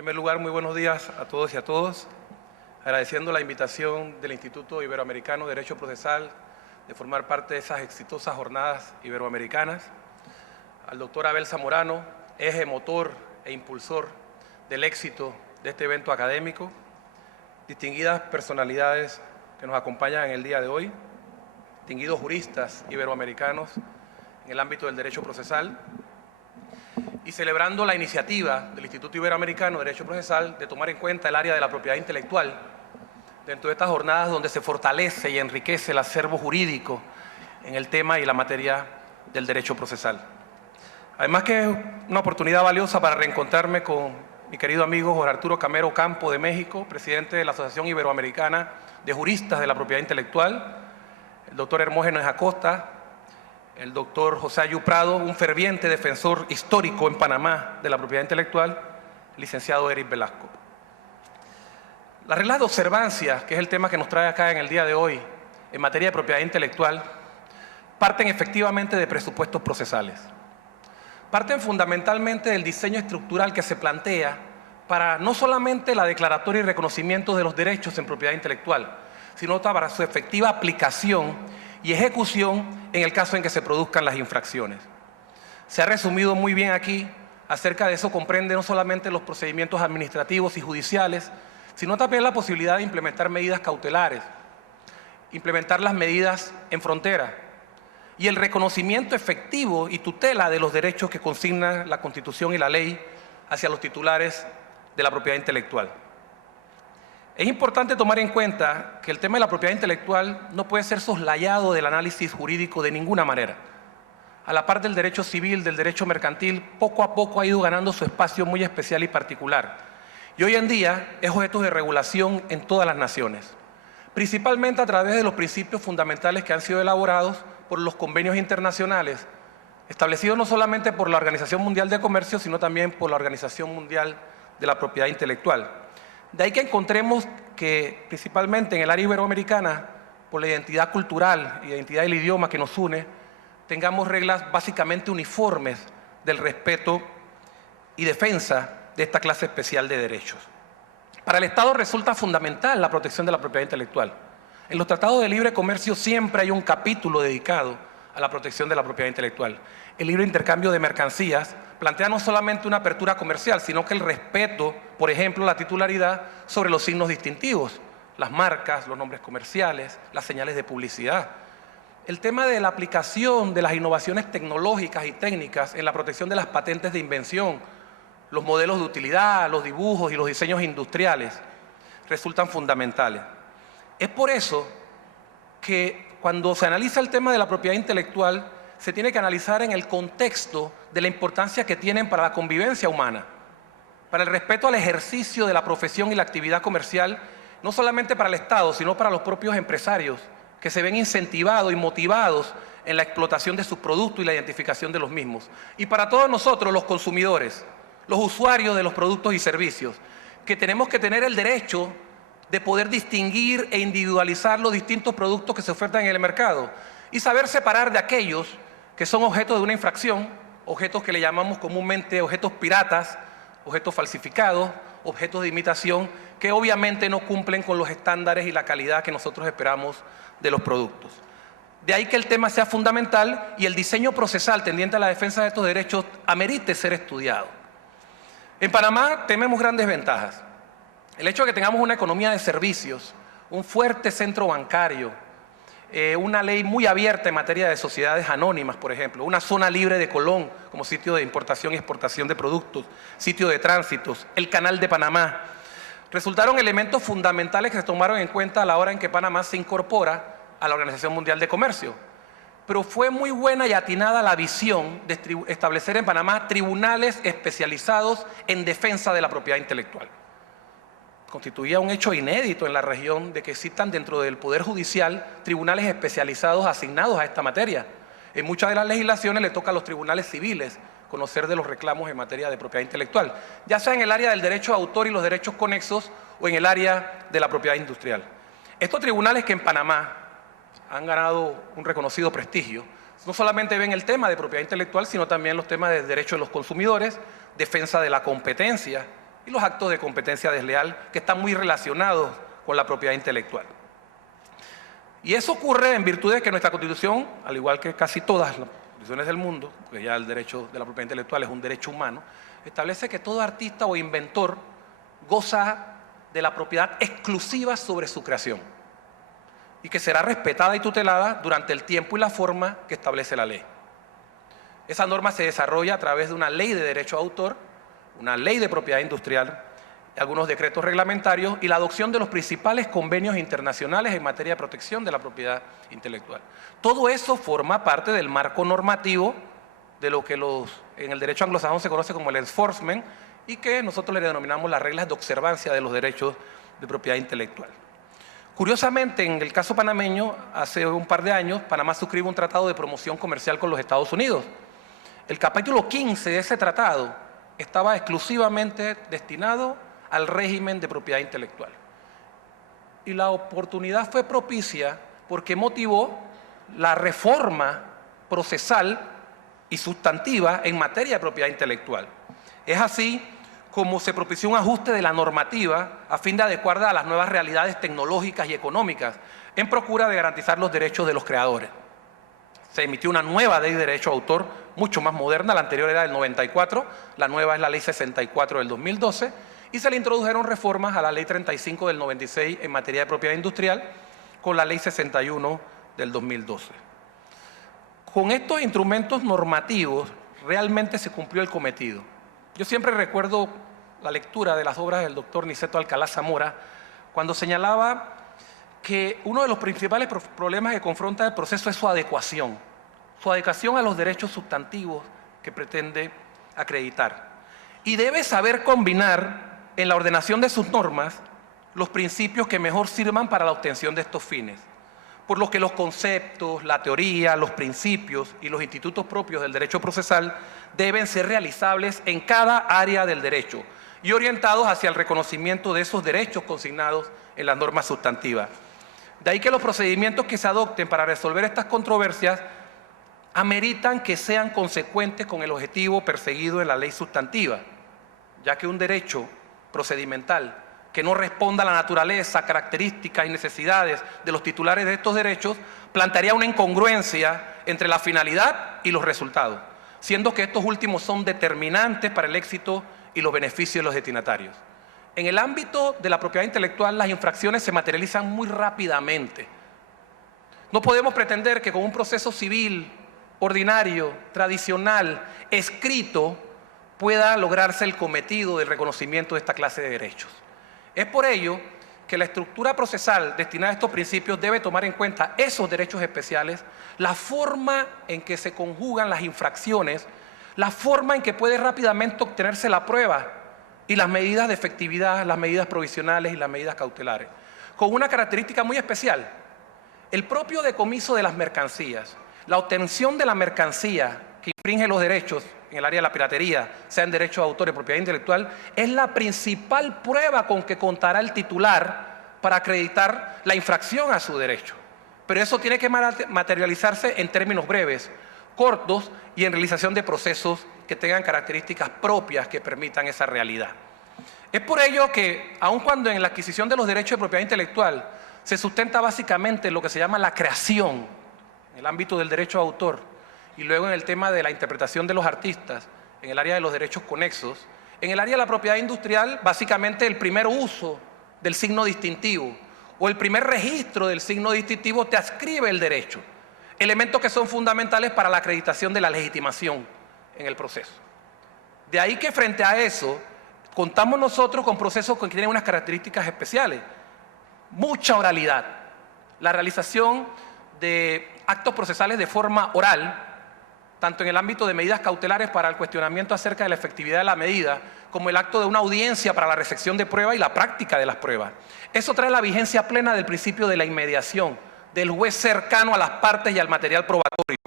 primer lugar, muy buenos días a todos y a todas. Agradeciendo la invitación del Instituto Iberoamericano de Derecho Procesal de formar parte de esas exitosas jornadas iberoamericanas. Al doctor Abel Zamorano, eje motor e impulsor del éxito de este evento académico. Distinguidas personalidades que nos acompañan en el día de hoy. Distinguidos juristas iberoamericanos en el ámbito del derecho procesal. Y celebrando la iniciativa del Instituto Iberoamericano de Derecho Procesal de tomar en cuenta el área de la propiedad intelectual dentro de estas jornadas donde se fortalece y enriquece el acervo jurídico en el tema y la materia del derecho procesal. Además que es una oportunidad valiosa para reencontrarme con mi querido amigo Jorge Arturo Camero Campo de México, presidente de la Asociación Iberoamericana de Juristas de la Propiedad Intelectual, el doctor Hermógenes Acosta, el doctor José Ayú Prado, un ferviente defensor histórico en Panamá de la propiedad intelectual, el licenciado Eric Velasco. Las reglas de observancia, que es el tema que nos trae acá en el día de hoy, en materia de propiedad intelectual, parten efectivamente de presupuestos procesales. Parten fundamentalmente del diseño estructural que se plantea para no solamente la declaratoria y reconocimiento de los derechos en propiedad intelectual, sino para su efectiva aplicación y ejecución en el caso en que se produzcan las infracciones. Se ha resumido muy bien aquí, acerca de eso comprende no solamente los procedimientos administrativos y judiciales, sino también la posibilidad de implementar medidas cautelares, implementar las medidas en frontera y el reconocimiento efectivo y tutela de los derechos que consigna la Constitución y la ley hacia los titulares de la propiedad intelectual. Es importante tomar en cuenta que el tema de la propiedad intelectual no puede ser soslayado del análisis jurídico de ninguna manera. A la par del derecho civil, del derecho mercantil, poco a poco ha ido ganando su espacio muy especial y particular. Y hoy en día es objeto de regulación en todas las naciones, principalmente a través de los principios fundamentales que han sido elaborados por los convenios internacionales, establecidos no solamente por la Organización Mundial de Comercio, sino también por la Organización Mundial de la Propiedad Intelectual. De ahí que encontremos que, principalmente en el área iberoamericana, por la identidad cultural y la identidad del idioma que nos une, tengamos reglas básicamente uniformes del respeto y defensa de esta clase especial de derechos. Para el Estado resulta fundamental la protección de la propiedad intelectual. En los tratados de libre comercio siempre hay un capítulo dedicado a la protección de la propiedad intelectual. El libre intercambio de mercancías plantea no solamente una apertura comercial, sino que el respeto, por ejemplo, la titularidad sobre los signos distintivos, las marcas, los nombres comerciales, las señales de publicidad. El tema de la aplicación de las innovaciones tecnológicas y técnicas en la protección de las patentes de invención, los modelos de utilidad, los dibujos y los diseños industriales resultan fundamentales. Es por eso que cuando se analiza el tema de la propiedad intelectual, se tiene que analizar en el contexto de la importancia que tienen para la convivencia humana, para el respeto al ejercicio de la profesión y la actividad comercial, no solamente para el Estado, sino para los propios empresarios, que se ven incentivados y motivados en la explotación de sus productos y la identificación de los mismos. Y para todos nosotros, los consumidores, los usuarios de los productos y servicios, que tenemos que tener el derecho de poder distinguir e individualizar los distintos productos que se ofertan en el mercado y saber separar de aquellos que son objetos de una infracción, objetos que le llamamos comúnmente objetos piratas, objetos falsificados, objetos de imitación, que obviamente no cumplen con los estándares y la calidad que nosotros esperamos de los productos. De ahí que el tema sea fundamental y el diseño procesal tendiente a la defensa de estos derechos amerite ser estudiado. En Panamá tenemos grandes ventajas. El hecho de que tengamos una economía de servicios, un fuerte centro bancario, una ley muy abierta en materia de sociedades anónimas, por ejemplo, una zona libre de Colón como sitio de importación y exportación de productos, sitio de tránsitos, el Canal de Panamá, resultaron elementos fundamentales que se tomaron en cuenta a la hora en que Panamá se incorpora a la Organización Mundial de Comercio. Pero fue muy buena y atinada la visión de establecer en Panamá tribunales especializados en defensa de la propiedad intelectual. Constituía un hecho inédito en la región de que existan dentro del Poder Judicial tribunales especializados asignados a esta materia. En muchas de las legislaciones le toca a los tribunales civiles conocer de los reclamos en materia de propiedad intelectual, ya sea en el área del derecho de autor y los derechos conexos o en el área de la propiedad industrial. Estos tribunales que en Panamá han ganado un reconocido prestigio, no solamente ven el tema de propiedad intelectual, sino también los temas de derechos de los consumidores, defensa de la competencia y los actos de competencia desleal, que están muy relacionados con la propiedad intelectual. Y eso ocurre en virtud de que nuestra Constitución, al igual que casi todas las constituciones del mundo, porque ya el derecho de la propiedad intelectual es un derecho humano, establece que todo artista o inventor goza de la propiedad exclusiva sobre su creación y que será respetada y tutelada durante el tiempo y la forma que establece la ley. Esa norma se desarrolla a través de una ley de derecho de autor, una ley de propiedad industrial, algunos decretos reglamentarios y la adopción de los principales convenios internacionales en materia de protección de la propiedad intelectual. Todo eso forma parte del marco normativo de lo que en el derecho anglosajón se conoce como el enforcement y que nosotros le denominamos las reglas de observancia de los derechos de propiedad intelectual. Curiosamente, en el caso panameño, hace un par de años, Panamá suscribe un tratado de promoción comercial con los Estados Unidos. El capítulo 15 de ese tratado estaba exclusivamente destinado al régimen de propiedad intelectual. Y la oportunidad fue propicia porque motivó la reforma procesal y sustantiva en materia de propiedad intelectual. Es así como se propició un ajuste de la normativa a fin de adecuarla a las nuevas realidades tecnológicas y económicas en procura de garantizar los derechos de los creadores. Se emitió una nueva ley de derecho de autor, mucho más moderna, la anterior era del 94, la nueva es la ley 64 del 2012, y se le introdujeron reformas a la ley 35 del 96 en materia de propiedad industrial, con la ley 61 del 2012. Con estos instrumentos normativos realmente se cumplió el cometido. Yo siempre recuerdo la lectura de las obras del doctor Niceto Alcalá Zamora, cuando señalaba que uno de los principales problemas que confronta el proceso es su adecuación a los derechos sustantivos que pretende acreditar. Y debe saber combinar en la ordenación de sus normas los principios que mejor sirvan para la obtención de estos fines, por lo que los conceptos, la teoría, los principios y los institutos propios del derecho procesal deben ser realizables en cada área del derecho y orientados hacia el reconocimiento de esos derechos consignados en las normas sustantivas. De ahí que los procedimientos que se adopten para resolver estas controversias ameritan que sean consecuentes con el objetivo perseguido en la ley sustantiva, ya que un derecho procedimental que no responda a la naturaleza, características y necesidades de los titulares de estos derechos plantearía una incongruencia entre la finalidad y los resultados, siendo que estos últimos son determinantes para el éxito y los beneficios de los destinatarios. En el ámbito de la propiedad intelectual, las infracciones se materializan muy rápidamente. No podemos pretender que con un proceso civil, ordinario, tradicional, escrito, pueda lograrse el cometido del reconocimiento de esta clase de derechos. Es por ello que la estructura procesal destinada a estos principios debe tomar en cuenta esos derechos especiales, la forma en que se conjugan las infracciones, la forma en que puede rápidamente obtenerse la prueba y las medidas de efectividad, las medidas provisionales y las medidas cautelares, con una característica muy especial. El propio decomiso de las mercancías, la obtención de la mercancía que infringe los derechos en el área de la piratería, sean derechos de autor y propiedad intelectual, es la principal prueba con que contará el titular para acreditar la infracción a su derecho. Pero eso tiene que materializarse en términos breves, cortos y en realización de procesos que tengan características propias que permitan esa realidad. Es por ello que, aun cuando en la adquisición de los derechos de propiedad intelectual se sustenta básicamente en lo que se llama la creación, en el ámbito del derecho de autor, y luego en el tema de la interpretación de los artistas, en el área de los derechos conexos, en el área de la propiedad industrial, básicamente el primer uso del signo distintivo o el primer registro del signo distintivo te adscribe el derecho, elementos que son fundamentales para la acreditación de la legitimación en el proceso. De ahí que frente a eso, contamos nosotros con procesos que tienen unas características especiales, mucha oralidad, la realización de actos procesales de forma oral, tanto en el ámbito de medidas cautelares para el cuestionamiento acerca de la efectividad de la medida, como el acto de una audiencia para la recepción de pruebas y la práctica de las pruebas. Eso trae la vigencia plena del principio de la inmediación, del juez cercano a las partes y al material probatorio.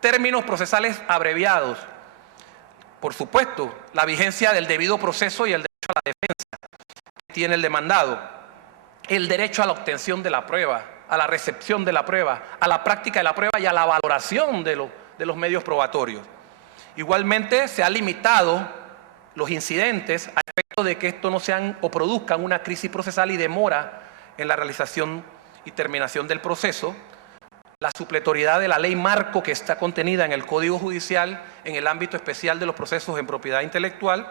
Términos procesales abreviados. Por supuesto, la vigencia del debido proceso y el derecho a la defensa que tiene el demandado. El derecho a la obtención de la prueba, a la recepción de la prueba, a la práctica de la prueba y a la valoración de los medios probatorios. Igualmente se ha limitado los incidentes a efecto de que esto no sean o produzcan una crisis procesal y demora en la realización y terminación del proceso, la supletoriedad de la ley marco que está contenida en el Código Judicial en el ámbito especial de los procesos en propiedad intelectual,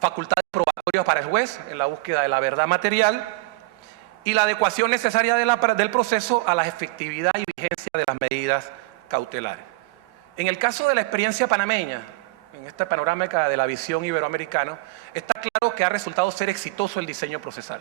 facultades probatorias para el juez en la búsqueda de la verdad material y la adecuación necesaria del proceso a la efectividad y vigencia de las medidas cautelares. En el caso de la experiencia panameña, en esta panorámica de la visión iberoamericana, está claro que ha resultado ser exitoso el diseño procesal.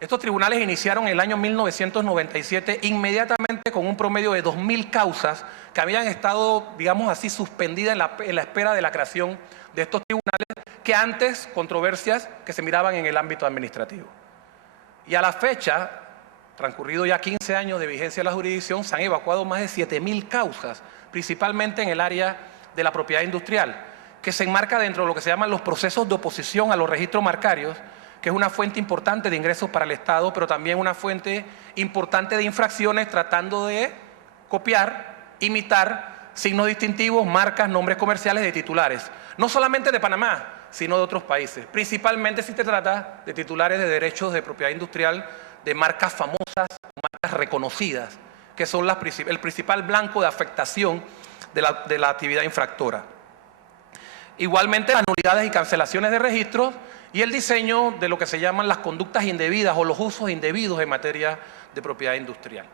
Estos tribunales iniciaron en el año 1997 inmediatamente con un promedio de 2.000 causas que habían estado, digamos así, suspendidas en la espera de la creación de estos tribunales, que antes controversias que se miraban en el ámbito administrativo. Y a la fecha, transcurrido ya 15 años de vigencia de la jurisdicción, se han evacuado más de 7.000 causas, principalmente en el área de la propiedad industrial, que se enmarca dentro de lo que se llaman los procesos de oposición a los registros marcarios, que es una fuente importante de ingresos para el Estado, pero también una fuente importante de infracciones tratando de copiar, imitar signos distintivos, marcas, nombres comerciales de titulares, no solamente de Panamá, sino de otros países, principalmente si se trata de titulares de derechos de propiedad industrial de marcas famosas, marcas reconocidas, que son el principal blanco de afectación de la actividad infractora. Igualmente, las nulidades y cancelaciones de registros y el diseño de lo que se llaman las conductas indebidas o los usos indebidos en materia de propiedad industrial.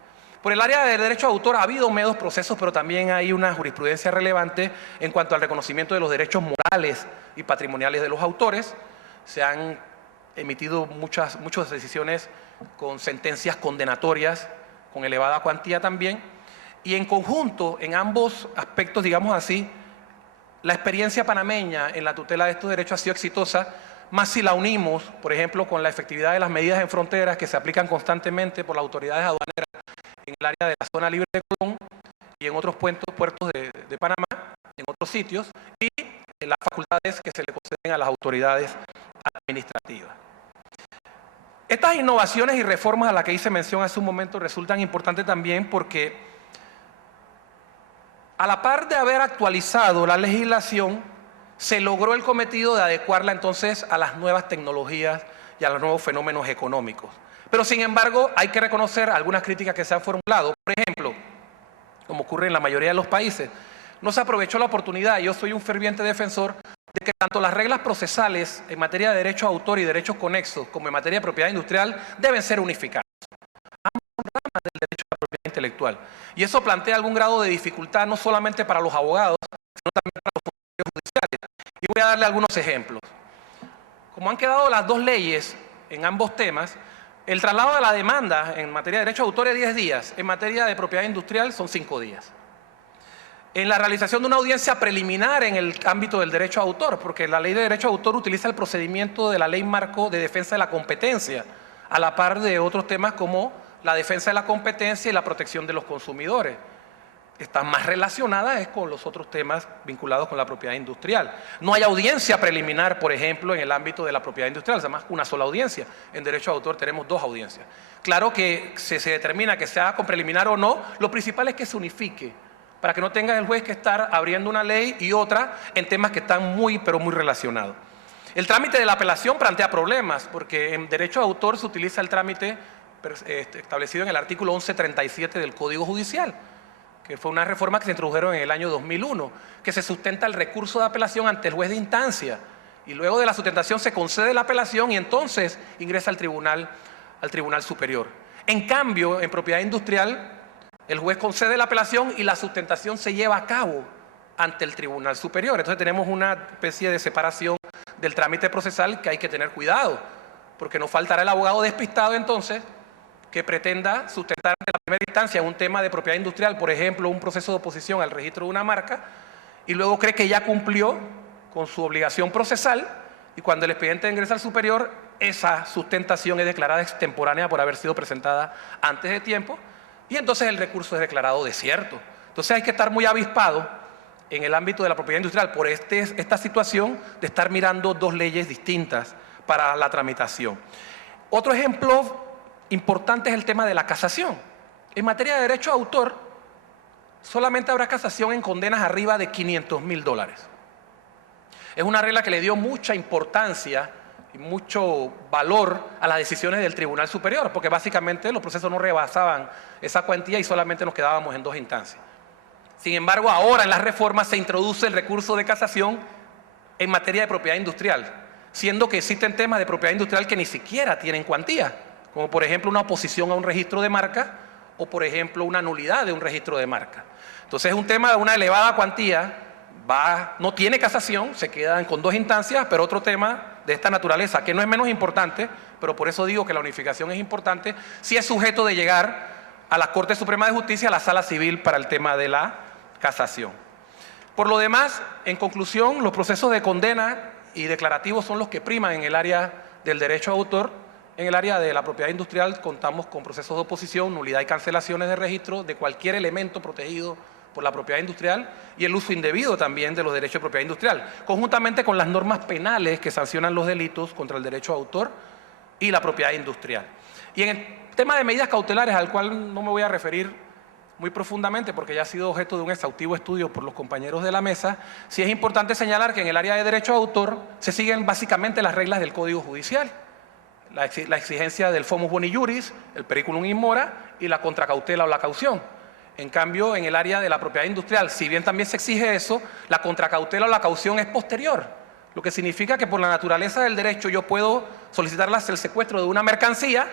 Por el área del derecho de autor ha habido medios procesos, pero también hay una jurisprudencia relevante en cuanto al reconocimiento de los derechos morales y patrimoniales de los autores. Se han emitido muchas decisiones con sentencias condenatorias, con elevada cuantía también. Y en conjunto, en ambos aspectos, digamos así, la experiencia panameña en la tutela de estos derechos ha sido exitosa, más si la unimos, por ejemplo, con la efectividad de las medidas en fronteras que se aplican constantemente por las autoridades aduaneras en el área de la zona libre de Colón y en otros puertos de Panamá, en otros sitios, y las facultades que se le conceden a las autoridades administrativas. Estas innovaciones y reformas a las que hice mención hace un momento resultan importantes también porque, a la par de haber actualizado la legislación, se logró el cometido de adecuarla entonces a las nuevas tecnologías y a los nuevos fenómenos económicos. Pero sin embargo hay que reconocer algunas críticas que se han formulado. Por ejemplo, como ocurre en la mayoría de los países, no se aprovechó la oportunidad, y yo soy un ferviente defensor de que tanto las reglas procesales en materia de derecho de autor y derechos conexos como en materia de propiedad industrial deben ser unificadas. Ambas son ramas del derecho a la propiedad intelectual. Y eso plantea algún grado de dificultad no solamente para los abogados, sino también para los funcionarios judiciales. Y voy a darle algunos ejemplos. Como han quedado las dos leyes en ambos temas, el traslado de la demanda en materia de derecho de autor es 10 días, en materia de propiedad industrial son 5 días. En la realización de una audiencia preliminar en el ámbito del derecho de autor, porque la ley de derecho de autor utiliza el procedimiento de la ley marco de defensa de la competencia, a la par de otros temas como la defensa de la competencia y la protección de los consumidores. Están más relacionadas con los otros temas vinculados con la propiedad industrial. No hay audiencia preliminar, por ejemplo, en el ámbito de la propiedad industrial, además una sola audiencia. En derecho de autor tenemos 2 audiencias. Claro que si se determina que se haga con preliminar o no, lo principal es que se unifique, para que no tenga el juez que estar abriendo una ley y otra en temas que están muy, pero muy relacionados. El trámite de la apelación plantea problemas, porque en derecho de autor se utiliza el trámite establecido en el artículo 1137 del Código Judicial, que fue una reforma que se introdujeron en el año 2001, que se sustenta el recurso de apelación ante el juez de instancia, y luego de la sustentación se concede la apelación y entonces ingresa al Tribunal Superior. En cambio, en propiedad industrial, el juez concede la apelación y la sustentación se lleva a cabo ante el Tribunal Superior. Entonces tenemos una especie de separación del trámite procesal que hay que tener cuidado, porque no faltará el abogado despistado entonces que pretenda sustentar en la primera instancia un tema de propiedad industrial, por ejemplo, un proceso de oposición al registro de una marca, y luego cree que ya cumplió con su obligación procesal, y cuando el expediente ingresa al superior, esa sustentación es declarada extemporánea por haber sido presentada antes de tiempo, y entonces el recurso es declarado desierto. Entonces hay que estar muy avispado en el ámbito de la propiedad industrial por esta situación de estar mirando 2 leyes distintas para la tramitación. Otro ejemplo importante es el tema de la casación. En materia de derecho de autor, solamente habrá casación en condenas arriba de $500.000. Es una regla que le dio mucha importancia y mucho valor a las decisiones del Tribunal Superior, porque básicamente los procesos no rebasaban esa cuantía y solamente nos quedábamos en 2 instancias. Sin embargo, ahora en las reformas se introduce el recurso de casación en materia de propiedad industrial, siendo que existen temas de propiedad industrial que ni siquiera tienen cuantía, como por ejemplo una oposición a un registro de marca o por ejemplo una nulidad de un registro de marca. Entonces es un tema de una elevada cuantía, no tiene casación, se quedan con 2 instancias, pero otro tema de esta naturaleza, que no es menos importante, pero por eso digo que la unificación es importante, sí es sujeto de llegar a la Corte Suprema de Justicia, a la Sala Civil para el tema de la casación. Por lo demás, en conclusión, los procesos de condena y declarativos son los que priman en el área del derecho de autor. En el área de la propiedad industrial contamos con procesos de oposición, nulidad y cancelaciones de registro de cualquier elemento protegido por la propiedad industrial y el uso indebido también de los derechos de propiedad industrial, conjuntamente con las normas penales que sancionan los delitos contra el derecho de autor y la propiedad industrial. Y en el tema de medidas cautelares, al cual no me voy a referir muy profundamente porque ya ha sido objeto de un exhaustivo estudio por los compañeros de la mesa, sí es importante señalar que en el área de derecho de autor se siguen básicamente las reglas del Código Judicial, la exigencia del fomus boni juris, el periculum in mora y la contracautela o la caución. En cambio, en el área de la propiedad industrial, si bien también se exige eso, la contracautela o la caución es posterior, lo que significa que por la naturaleza del derecho yo puedo solicitarlas el secuestro de una mercancía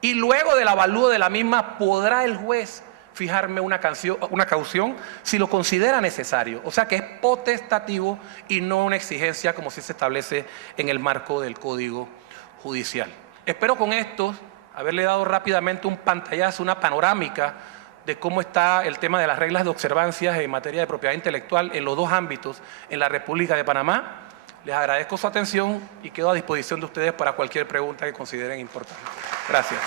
y luego del avalúo de la misma podrá el juez fijarme una caución si lo considera necesario. O sea que es potestativo y no una exigencia como si se establece en el marco del Código Judicial. Espero con esto haberle dado rápidamente un pantallazo, una panorámica de cómo está el tema de las reglas de observancias en materia de propiedad intelectual en los 2 ámbitos en la República de Panamá. Les agradezco su atención y quedo a disposición de ustedes para cualquier pregunta que consideren importante. Gracias.